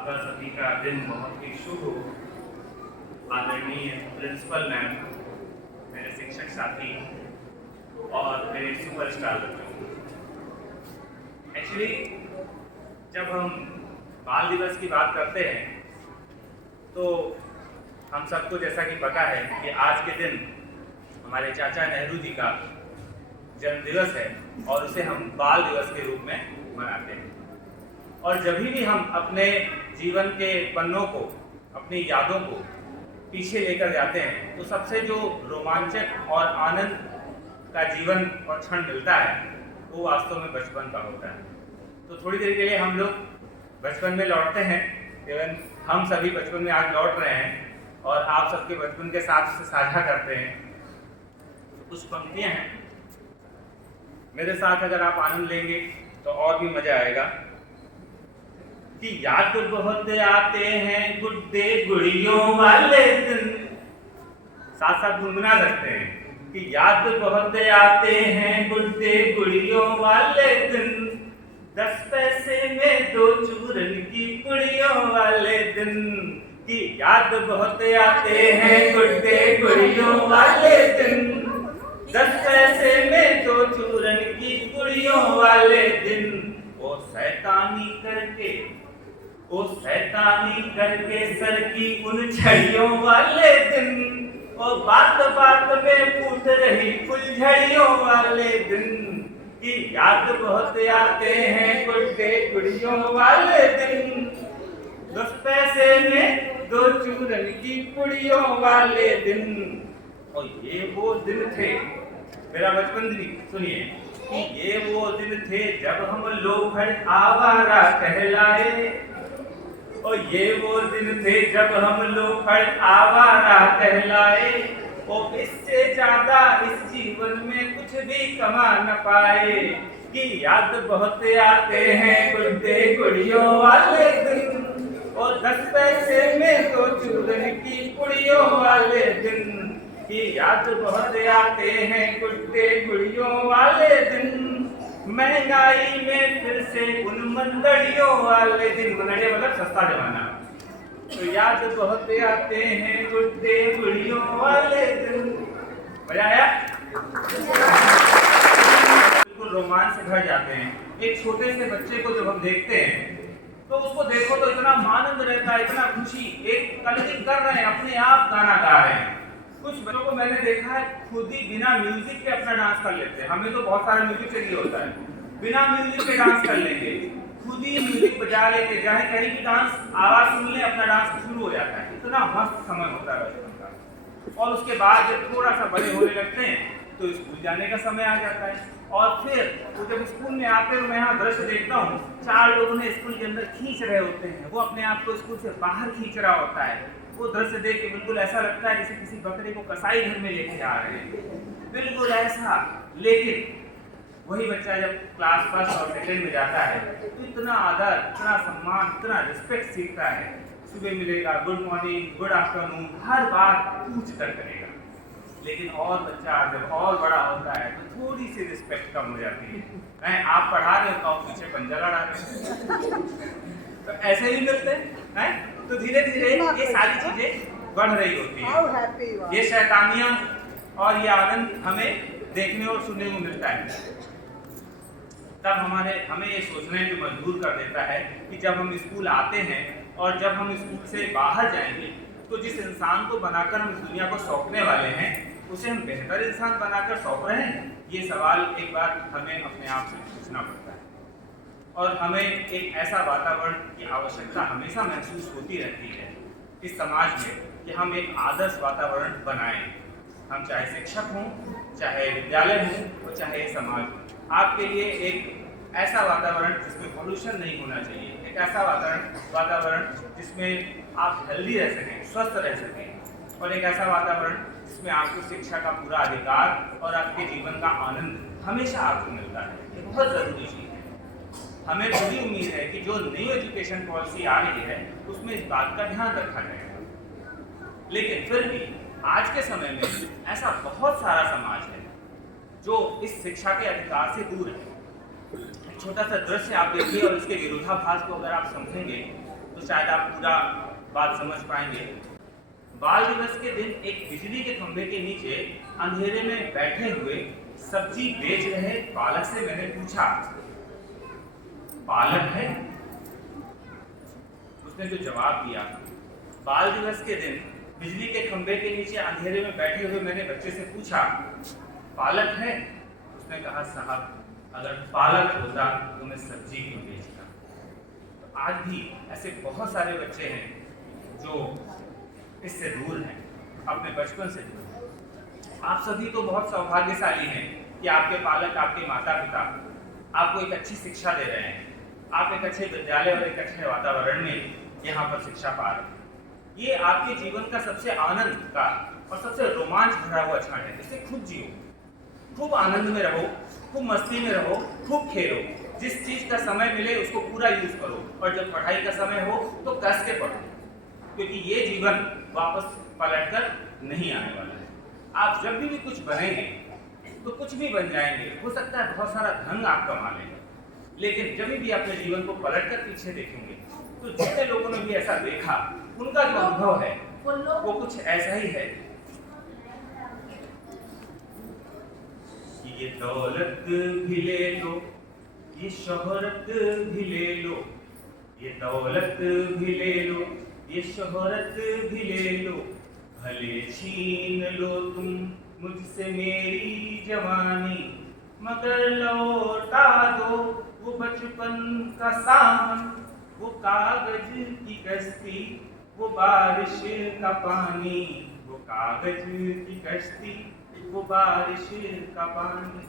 आपका सभी का दिन बहुत ही शुभ हो। आदरणीय प्रिंसिपल मैम, मेरे शिक्षक साथी और मेरे सुपरस्टार बच्चों, एक्चुअली जब हम बाल दिवस की बात करते हैं तो हम सबको जैसा कि पता है कि आज के दिन हमारे चाचा नेहरू जी का जन्म दिवस है और उसे हम बाल दिवस के रूप में मनाते हैं। और जब भी हम अपने जीवन के पन्नों को, अपनी यादों को पीछे लेकर जाते हैं तो सबसे जो रोमांचक और आनंद का जीवन और क्षण मिलता है वो वास्तव में बचपन का होता है। तो थोड़ी देर के लिए हम लोग बचपन में लौटते हैं। इवन हम सभी बचपन में आज लौट रहे हैं और आप सबके बचपन के साथ से साझा करते हैं। तो कुछ पंक्तियां हैं, मेरे साथ अगर आप आनंद लेंगे तो और भी मजा आएगा। कि याद बहुत आते हैं गुड्डे गुड़ियों वाले दिन, साथ साथ गुनगुना सकते हैं कि याद बहुत आते हैं गुड्डे गुड़ियों वाले दिन, 10 पैसे में 2 चूरन की पुड़ियों वाले दिन। कि याद बहुत आते हैं गुड्डे गुड़ियों वाले दिन, 10 पैसे में 2 चूरन की पुड़ियों वाले दिन। ओ शैतानी करके सर की उन छड़ियों वाले दिन, और बात बात में फूट रही फुलझड़ियों वाले दिन। कि याद बहुत आते हैं गुड्डे गुड़ियों वाले दिन, 10 पैसे में 2 चूरन की पुड़ियों वाले दिन। और ये वो दिन थे, मेरा बचपन भी सुनिए, कि ये वो दिन थे जब हम लोग आवारा कहलाए। और ये वो दिन थे जब हम लोग आवारा कहलाए। और इससे ज्यादा इस जीवन में कुछ भी कमा न पाए। कि याद बहुत आते हैं गुड्डे गुड़ियों वाले दिन, और 10 पैसे में 2 चूरन की पुड़ियों वाले दिन। कि याद बहुत आते हैं गुड्डे गुड़ियों वाले दिन, महंगाई में फिर से उन मंदड़ियों वाले दिन। मंदड़िया मतलब सस्ता जमाना। तो याद बहुत आते हैं गुड्डे गुड़ियों वाले दिन। मजा आया? बिल्कुल रोमांच से भर जाते हैं। एक छोटे से बच्चे को जब हम देखते हैं तो उसको देखो तो इतना आनंद रहता है, इतना खुशी, एक कलरिंग कर रहे हैं, अपने आप गाना गा रहे हैं। कुछ बच्चों को मैंने देखा है खुद ही बिना म्यूजिक के अपना डांस कर लेते हैं। हमें तो बहुत सारा म्यूजिक चाहिए होता है, बिना म्यूजिक के डांस कर लेंगे, खुद ही म्यूजिक बजा लेंगे, चाहे कहीं भी डांस आवाज सुन ले अपना डांस शुरू हो जाता है। इतना मस्त समय होता है बचपन का। और उसके बाद जब थोड़ा सा बड़े होने लगते हैं तो स्कूल जाने का समय आ जाता है। और फिर तो जब स्कूल में आते हैं, मैं यहाँ दृश्य देखता हूँ, 4 लोगों ने स्कूल के अंदर खींच रहे होते हैं, वो अपने आप को स्कूल से बाहर खींच रहा होता है। वो दृश्य देख के बिल्कुल ऐसा लगता है जैसे किसी बकरे को कसाई घर में लेके आ रहे हैं, बिल्कुल ऐसा। लेकिन वही बच्चा जब क्लास 1 और 2 में जाता है तो इतना आदर, इतना सम्मान, इतना रिस्पेक्ट सीखता है। सुबह मिलेगा गुड मॉर्निंग, गुड आफ्टरनून, हर बात पूछ कर करेगा। लेकिन और बच्चा जब और बड़ा होता है तो थोड़ी सी रिस्पेक्ट कम हो जाती है। आप पढ़ा रहे हो तो पीछे पंजा लड़ा रहे हो। तो ऐसे ही मिलते हैं। तो धीरे धीरे ये सारी चीजें बढ़ रही होती है। ये शैतानियां और ये आनंद हमें देखने और सुनने को मिलता है। तब हमें ये सोचने पे मजबूर कर देता है कि जब हम स्कूल आते हैं और जब हम स्कूल से बाहर जाएंगे तो जिस इंसान को बनाकर हम इस दुनिया को सौंपने वाले हैं उसे हम बेहतर इंसान बनाकर सौंप रहे हैं। ये सवाल एक बार हमें अपने आप से पूछना पड़ता है। और हमें एक ऐसा वातावरण की आवश्यकता हमेशा महसूस होती रहती है इस समाज में कि हम एक आदर्श वातावरण बनाएं। हम चाहे शिक्षक हों, चाहे विद्यालय हों और चाहे समाज हो, आपके लिए एक ऐसा वातावरण जिसमें पॉल्यूशन नहीं होना चाहिए, एक ऐसा वातावरण जिसमें आप हेल्दी रह सकें, स्वस्थ रह सकें, और एक ऐसा वातावरण जिसमें आपको शिक्षा का पूरा अधिकार और आपके जीवन का आनंद हमेशा आपको मिलता है। ये बहुत ज़रूरी चीज़ है। हमें पूरी उम्मीद है कि जो न्यू एजुकेशन पॉलिसी आ रही है उसमें इस बात का ध्यान रखा जाएगा। लेकिन फिर भी आज के समय में ऐसा बहुत सारा समाज है जो इस शिक्षा के अधिकार से दूर है। एक छोटा सा दृश्य आप देखिए और इसके विरोधाभास को अगर आप समझेंगे तो शायद आप पूरा बात समझ पाएंगे। बाल दिवस के दिन एक बिजली के खंभे के नीचे अंधेरे में बैठे हुए सब्जी बेच रहे बालक से मैंने पूछा, बालक है? उसने जो जवाब दिया, बाल दिवस के दिन बिजली के खंभे के नीचे अंधेरे में बैठे हुए मैंने बच्चे से पूछा, पालक है? उसने कहा, साहब अगर पालक होता तो मैं सब्जी क्यों बेचता। तो आज भी ऐसे बहुत सारे बच्चे हैं जो इससे दूर हैं, अपने बचपन से दूर हैं। आप सभी तो बहुत सौभाग्यशाली हैं कि आपके पालक, आपके माता पिता आपको एक अच्छी शिक्षा दे रहे हैं, आप एक अच्छे विद्यालय और एक अच्छे वातावरण में यहाँ पर शिक्षा पा रहे हैं। ये आपके जीवन का सबसे आनंद का और सबसे रोमांच भरा हुआ क्षण है। इसे खूब जियो, खूब आनंद में रहो, खूब मस्ती में रहो, खूब खेलो। जिस चीज का समय मिले उसको पूरा यूज करो, और जब पढ़ाई का समय हो तो कस के पढ़ो, क्योंकि ये जीवन वापस पलटकर नहीं आने वाला है। आप जब भी कुछ बनेंगे तो कुछ भी बन जाएंगे, हो सकता है बहुत सारा धन आप कमा लेंगे, लेकिन जब भी अपने जीवन को पलटकर पीछे देखेंगे तो जितने लोगों ने भी ऐसा देखा, उनका जो अनुभव है वो कुछ ऐसा ही है। ये दौलत भी ले लो, ये शोहरत भी ले लो, ये दौलत भी ले लो, ये शोहरत भी ले लो, भले छीन लो तुम मुझसे मेरी जवानी, मगर लौटा दो वो बचपन का सावन, वो कागज की कश्ती, वो बारिश का पानी, वो कागज की कश्ती, वो बारिश का पानी।